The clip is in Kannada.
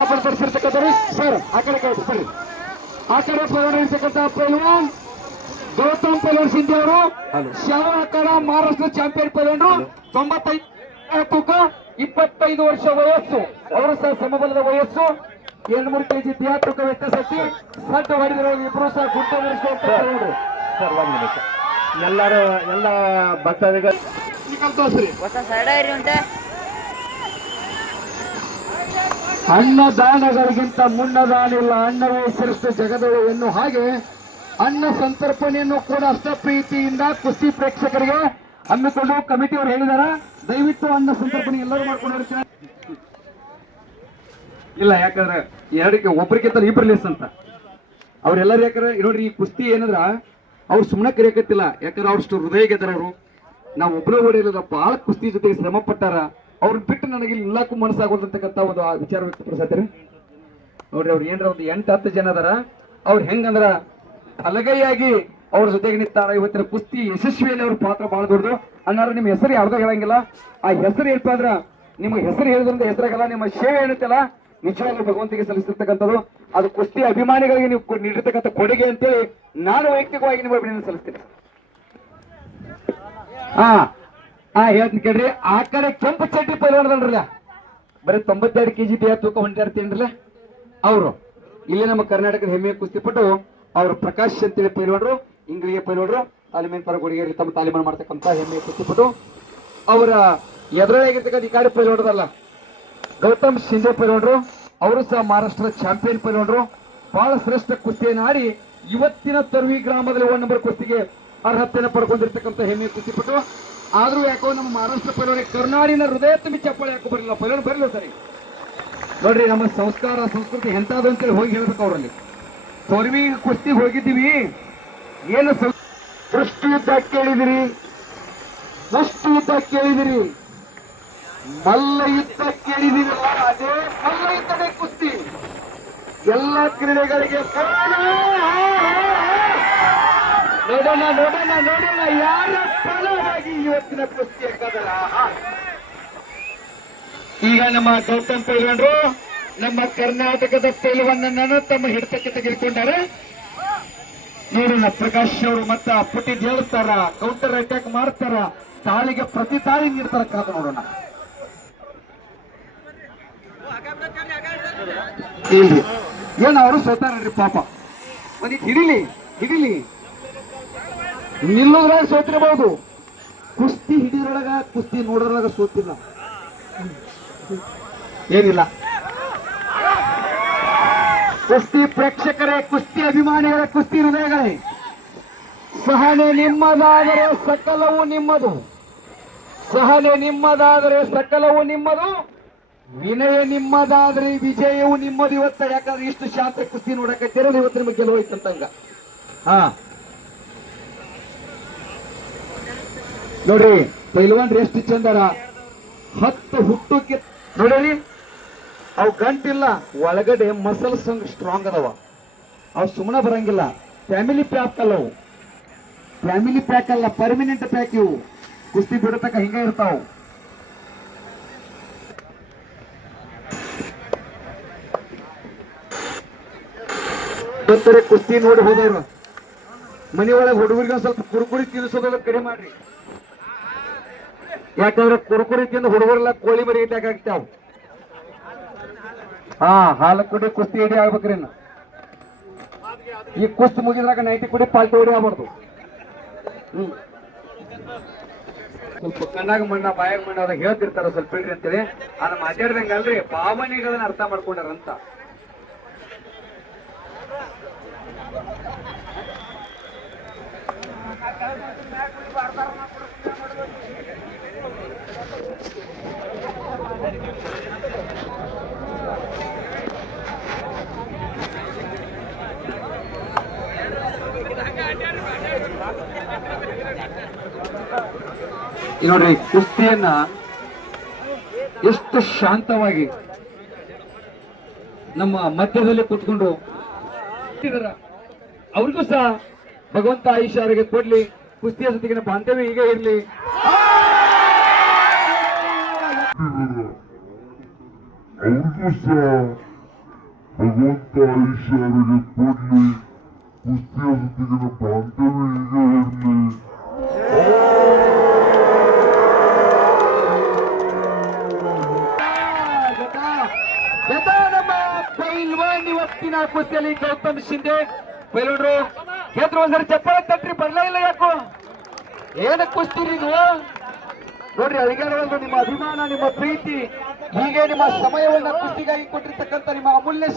ಬರ್ಸಿರ್ತಕ್ಕಂಥವ್ರು ಸರ್ ಆ ಕಡೆ ಬರ್ರಿ. ಆ ಕಡೆ ಪೈಲ್ವಾನ್ ಪೈಲ್ವಾನ್ ಗೌತಮ್ ಪೈಲ್ವಾನ್ ಸಿಂಧಿ ಅವರು ಶ್ಯಾಮ ಅಖಾಡ ಮಹಾರಾಷ್ಟ್ರ ಚಾಂಪಿಯನ್ ಪೈಲ್ವಾನರು 95 ತೂಕ 25 ವರ್ಷ ವಯಸ್ಸು. ಅವರು ಸಹ ಸಮಬಲದ ವಯಸ್ಸು 2-3 ಕೆಜಿ ದೇಹ ತೂಕ ವ್ಯತ್ಯಾಸಕ್ಕೆ ಸಡ್ಡ ಹೊಡೆದಿರೋ ಇಬ್ರು ಸಹ ಗುಡ್ಡ ನಡೆಸಿಕೊಂಡು ಸರ್ 1 ನಿಮಿಷ ಎಲ್ಲರೂ ಎಲ್ಲ ಭಕ್ತಾದಿಗಳು ತೋರಿಸ್ರಿ. ಹೊಸ ಸೈಡ್ ಉಂಟೆ ಅನ್ನದಾನಗಳಿಗಿಂತ ಮುನ್ನದಾನಿಲ್ಲ, ಅನ್ನವೇ ಶ್ರೇಷ್ಠ ಜಗದಳು ಎನ್ನು ಹಾಗೆ ಅನ್ನ ಸಂತರ್ಪಣೆಯನ್ನು ಕೂಡ ಅಷ್ಟ ಪ್ರೀತಿಯಿಂದ ಕುಸ್ತಿ ಪ್ರೇಕ್ಷಕರಿಗೆ ಹಮ್ಮಿಕೊಂಡು ಕಮಿಟಿಯವರು ಹೇಳಿದಾರ. ದಯವಿಟ್ಟು ಅನ್ನ ಸಂತರ್ಪಣೆ ಎಲ್ಲರೂ ಮಾಡ್ಕೊಂಡು ಇಲ್ಲ, ಯಾಕಂದ್ರೆ ಎರಡಕ್ಕೆ ಒಬ್ಬರಿಗಿಂತ ಇಬ್ರು ಲೆಸ್ ಅಂತ ಅವ್ರೆಲ್ಲರೂ. ಯಾಕಂದ್ರೆ ನೋಡ್ರಿ, ಈ ಕುಸ್ತಿ ಏನಂದ್ರ ಅವ್ರು ಸುಮ್ಮನೆ ಕರಿಯಕತ್ತಿಲ್ಲ, ಯಾಕಂದ್ರೆ ಅವ್ರಷ್ಟು ಹೃದಯ ಗೆದ್ದಾರ ಅವರು. ನಾವು ಒಬ್ಬರೇ ಓಡಿಲ್ಲ, ಬಹಳ ಕುಸ್ತಿ ಜೊತೆ ಶ್ರಮ ಪಟ್ಟಾರ. ಅವ್ರನ್ನ ಬಿಟ್ಟು ನನಗೆ ಇಲ್ಲಿ ಇಲ್ಲಕ್ಕೂ ಮನಸ್ಸಾಗೋದಂತಕ್ಕಂಥ ಒಂದು ವಿಚಾರ ವ್ಯಕ್ತಪಡಿಸತ್ತೀರಿ. ನೋಡ್ರಿ, ಅವ್ರು ಏನ್ರ ಒಂದು 8-10 ಜನ ಅದಾರ. ಅವ್ರು ಹೆಂಗಂದ್ರ ಅಲಗೈಯಾಗಿ ಅವ್ರ ಜೊತೆಗೆ ನಿಂತಾರ. ಇವತ್ತಿನ ಕುಸ್ತಿ ಯಶಸ್ವಿಯಲ್ಲಿ ಅವ್ರ ಪಾತ್ರ ಬಹಳ ದೊಡ್ಡದು. ಅನ್ನಾರ ನಿಮ್ಮ ಹೆಸರು ಯಾವ್ದೋ ಹೇಳಂಗಿಲ್ಲ. ಆ ಹೆಸರು ಏನಪ್ಪಾ ಅಂದ್ರ ನಿಮ್ಗೆ ಹೆಸರು ಹೇಳಿದ್ರಿಂದ ಹೆಸರಾಗಲ್ಲ, ನಿಮ್ಮ ಸೇವೆ ಏನತ್ತಲ್ಲ ನಿಜವಾಗ್ಲೂ ಭಗವಂತಿಗೆ ಸಲ್ಲಿಸಿರ್ತಕ್ಕಂಥದ್ದು. ಅದು ಕುಸ್ತಿ ಅಭಿಮಾನಿಗಳಿಗೆ ನೀವು ನೀಡಿರ್ತಕ್ಕಂಥ ಕೊಡುಗೆ ಅಂತೇಳಿ ನಾನು ವೈಯಕ್ತಿಕವಾಗಿ ನಿಮಗೆ ಅಭಿನಂದನೆ ಸಲ್ಲಿಸ್ತೇನೆ. ಹೇಳ್ತೀನಿ ಕೇಳ್ರಿ. ಆ ಕಡೆ ಕೆಂಪು ಚಡ್ಡಿ ಪೈಲ್ವಾನದಲ್ರಲ್ಲ, ಬರೀ 92 ಕೆಜಿ ದೇಹ ತೂಕ ಹೊಂಟಿರ್ತೀನ್ರಲ್ಲ ಅವರು. ಇಲ್ಲಿ ನಮ್ಮ ಕರ್ನಾಟಕದ ಹೆಮ್ಮೆಯ ಕುಸ್ತಿಪಟ್ಟು ಅವರು ಪ್ರಕಾಶ್ ಅಂತೇಳಿ ಪೈಲ್ವಾನರು, ಇಂಗ್ಲಿಗೆ ಪೈಲ್ವಾನರು, ತಾಲೀಮಿನ ಪರಗುಡಿಗೆಯಲ್ಲಿ ತಮ್ಮ ತಾಲೀಮಾನು ಮಾಡ್ತಕ್ಕಂಥ ಹೆಮ್ಮೆಯ ಕುಸ್ತಿಪಟ್ಟು. ಅವರ ಎದುರಾಗಿರ್ತಕ್ಕಂಥ ಈ ಕಾಡಿ ಪೈಲ್ವಾನರಲ್ಲ ಗೌತಮ್ ಶಿಂದೆ ಪೈಲ್ವಾನರು. ಅವರು ಸಹ ಮಹಾರಾಷ್ಟ್ರದ ಚಾಂಪಿಯನ್ ಪೈಲ್ವಾನರು. ಬಹಳ ಶ್ರೇಷ್ಠ ಕುಸ್ತಿಯನ್ನು ಆಡಿ ಇವತ್ತಿನ ತರ್ವಿ ಗ್ರಾಮದಲ್ಲಿ 1 ನಂಬರ್ ಕುಸ್ತಿಗೆ ಅರ್ಹತೆಯನ್ನು ಪಡ್ಕೊಂಡಿರ್ತಕ್ಕಂಥ ಹೆಮ್ಮೆಯ ಕುಸ್ತಿಪಟ್ಟು. ಆದ್ರೂ ಯಾಕೋ ನಮ್ಮ ಮಹಾರಾಷ್ಟ್ರ ಪೈಲ್ವಾನಿಗೆ ಕರ್ನಾಡಿನ ಹೃದಯ ತುಂಬಿ ಚಪ್ಪಾಳೆ ಯಾಕೋ ಬರಲಿಲ್ಲ. ಪೈಲ್ವಾನ್ ಬರಲಿಲ್ಲ ಸರಿ. ನೋಡ್ರಿ, ನಮ್ಮ ಸಂಸ್ಕಾರ ಸಂಸ್ಕೃತಿ ಎಂತಾದ್ರು ಅಂತೇಳಿ ಹೋಗಿ ಹೇಳ್ಬೇಕು ಅವರಲ್ಲಿ. ತೊರ್ವಿ ಕುಸ್ತಿಗೆ ಹೋಗಿದ್ದೀವಿ, ಏನು ದೃಷ್ಟಿ ಯುದ್ಧ ಕೇಳಿದಿರಿ, ಮುಷ್ಟಿ ಯುದ್ಧ ಕೇಳಿದಿರಿ, ಮಲ್ಲ ಯುದ್ಧ ಕೇಳಿದಿರಲ್ಲ, ಅದೇ ಮಲ್ಲ ಯುದ್ಧದೇ ಕುಸ್ತಿ. ಎಲ್ಲ ಕ್ರೀಡೆಗಳಿಗೆ ನೋಡೋಣ ನೋಡೋಣ ನೋಡೋಣ ಯಾರ ಫಲವಾಗಿ ಇವತ್ತಿನ ಕುಸ್ತಿ ಹಾಕದಲ್ಲ. ಈಗ ನಮ್ಮ ಗೌತಮ್ ಪೈಲ್ವಾನರು ನಮ್ಮ ಕರ್ನಾಟಕದ ಪೈಲ್ವಾನನ್ನು ತಮ್ಮ ಹಿಡಿತಕ್ಕೆ ತೆಗೆದುಕೊಂಡಾರೆ. ನೋಡೋಣ, ಪ್ರಕಾಶ್ ಅವರು ಮತ್ತ ಪುಟಿ ಹೇಳ್ತಾರ, ಕೌಂಟರ್ ಅಟ್ಯಾಕ್ ಮಾಡ್ತಾರ, ತಾಳಿಗೆ ಪ್ರತಿ ತಾಳಿ ನೀಡ್ತಾರ, ಕಾದು ನೋಡೋಣ. ಇಲ್ಲಿ ಏನ್ ಅವರು ಸೋತಾರ್ರಿ ಪಾಪ. ಒಂದಿಟ್ಟು ಹಿಡಿಲಿ ಹಿಡಿಲಿ, ನಿಲ್ಲೋದ್ರಾಗ ಸೋತಿರಬಹುದು, ಕುಸ್ತಿ ಹಿಡಿದ್ರೊಳಗ ಕುಸ್ತಿ ನೋಡೋದ್ರಾಗ ಸೋತಿಲ್ಲ. ಏನಿಲ್ಲ, ಕುಸ್ತಿ ಪ್ರೇಕ್ಷಕರೇ, ಕುಸ್ತಿ ಅಭಿಮಾನಿಗಳೇ, ಕುಸ್ತಿ ಹೃದಯಗಳೇ, ಸಹನೆ ನಿಮ್ಮದಾದರೆ ಸಕಲವು ನಿಮ್ಮದು. ಸಹನೆ ನಿಮ್ಮದಾದರೆ ಸಕಲವು ನಿಮ್ಮದು, ವಿನಯ ನಿಮ್ಮದಾದ್ರೆ ವಿಜಯವು ನಿಮ್ಮದು. ಇವತ್ತ ಯಾಕಂದ್ರೆ ಇಷ್ಟು ಶಾಂತ ಕುಸ್ತಿ ನೋಡಕತ್ತಿರೋದು ಇವತ್ತು ನಿಮಗೆ ಗೆಲುವಾಯ್ತಂತಂಗ. ನೋಡ್ರಿ, ಪೈಲ್ವಾನ್ರು ಎಷ್ಟು ಚಂದಾರ, 10 ಹುಟ್ಟುಕ್ಕೆ ನೋಡ್ರಿ. ಅವು ಗಂಟಿಲ್ಲ, ಒಳಗಡೆ ಮಸಲ್ ಸ್ಟ್ರಾಂಗ್ ಅದಾವ. ಅವು ಸುಮ್ಮನೆ ಬರಂಗಿಲ್ಲ. ಫ್ಯಾಮಿಲಿ ಪ್ಯಾಕ್ ಅಲ್ಲ ಅವು, ಫ್ಯಾಮಿಲಿ ಪ್ಯಾಕ್ ಅಲ್ಲ, ಪರ್ಮನೆಂಟ್ ಪ್ಯಾಕ್. ಇವು ಕುಸ್ತಿ ಬಿಡತಕ್ಕ ಹಿಂಗ ಇರ್ತಾವ. ಕುಸ್ತಿ ನೋಡಿ ಹೋದವ್ರು ಮನೆಯೊಳಗೆ ಹುಡುಗರಿಗೆ ಒಂದ್ ಸ್ವಲ್ಪ ಕುರುಕುರಿ ತಿನ್ನಿಸೋದ್ರ ಕಡಿಮೆ ಮಾಡ್ರಿ. ಯಾಕಂದ್ರೆ ಕುರುಕುರಿ ತಿಂದು ಹುಡುಗರೆಲ್ಲ ಕೋಳಿ ಮರಿ ಆಗ್ತಾವ. ಹಾಲು ಕುಡಿ ಕುಸ್ತಿ ಹಿಡಿ ಆಗ್ಬೇಕ್ರಿ. ಈ ಕುಸ್ತಿ ಮುಗಿದ್ರಾಗ 90 ಕುಡಿ ಪಾಲ್ಟಿ ಹೊಡಿ ಆಗ್ಬಾರ್ದು. ಸ್ವಲ್ಪ ಕಣ್ಣಾಗ ಮಣ್ಣ ಬಾಯಾಗ ಮಣ್ಣ ಅದಾಗ ಹೇಳ್ತಿರ್ತಾರ ಸ್ವಲ್ಪ ಇಡ್ರಿ ಅಂತೇಳಿ. ಅದನ್ನ ಮಾತಾಡ್ದಂಗಲ್ರಿ, ಭಾವನೆಗಳನ್ನ ಅರ್ಥ ಮಾಡ್ಕೊಂಡಾರಂತ. ನೋಡ್ರಿ, ಕುಸ್ತಿಯನ್ನ ಎಷ್ಟು ಶಾಂತವಾಗಿ ನಮ್ಮ ಮಧ್ಯದಲ್ಲಿ ಕೂತ್ಕೊಂಡು ಅವ್ರಿಗೂ ಸಹ ಭಗವಂತ ಆಯುಷ್ಯ ಅವರಿಗೆ ಕೊಡ್ಲಿ. ಕುಸ್ತಿಯ ಜೊತೆಗಿನ ಬಾಂಧವ್ಯ ಹೀಗೆ ಇರ್ಲಿ. ಭಗವಂತ ಆಯುಷ್ಯರಿಗೆ ಕೊಡ್ಲಿ, ಕುಸ್ತಿಯ ಜೊತೆಗಿನ ಬಾಂಧವ್ಯ ಹೀಗೆ ಇರಲಿ. ನಮ್ಮ ಪೈಲ್ವಾನ್ ಇವತ್ತಿನ ಕುಸ್ತಿಯಲ್ಲಿ ಗೌತಮ್ ಶಿಂದೆ ಪೈಲೋಡ್ರು ಗೆದ್ರು. ಒಂದ್ಸರಿ ಚಪ್ಪಾಳೆ ತಟ್ರಿ, ಬರ್ಲೇ ಇಲ್ಲ ಯಾಕೋ, ಏನ ಕುಸ್ತೀರಿ ನೀವು ನೋಡ್ರಿ. ಅಡಿಗೆಗಳು ನಿಮ್ಮ ಅಭಿಮಾನ, ನಿಮ್ಮ ಪ್ರೀತಿ, ಹೀಗೆ ನಿಮ್ಮ ಸಮಯವನ್ನ ಕುಸ್ತಿಗಾಗಿ ಕೊಟ್ಟಿರ್ತಕ್ಕಂಥ ನಿಮ್ಮ ಅಮೂಲ್ಯ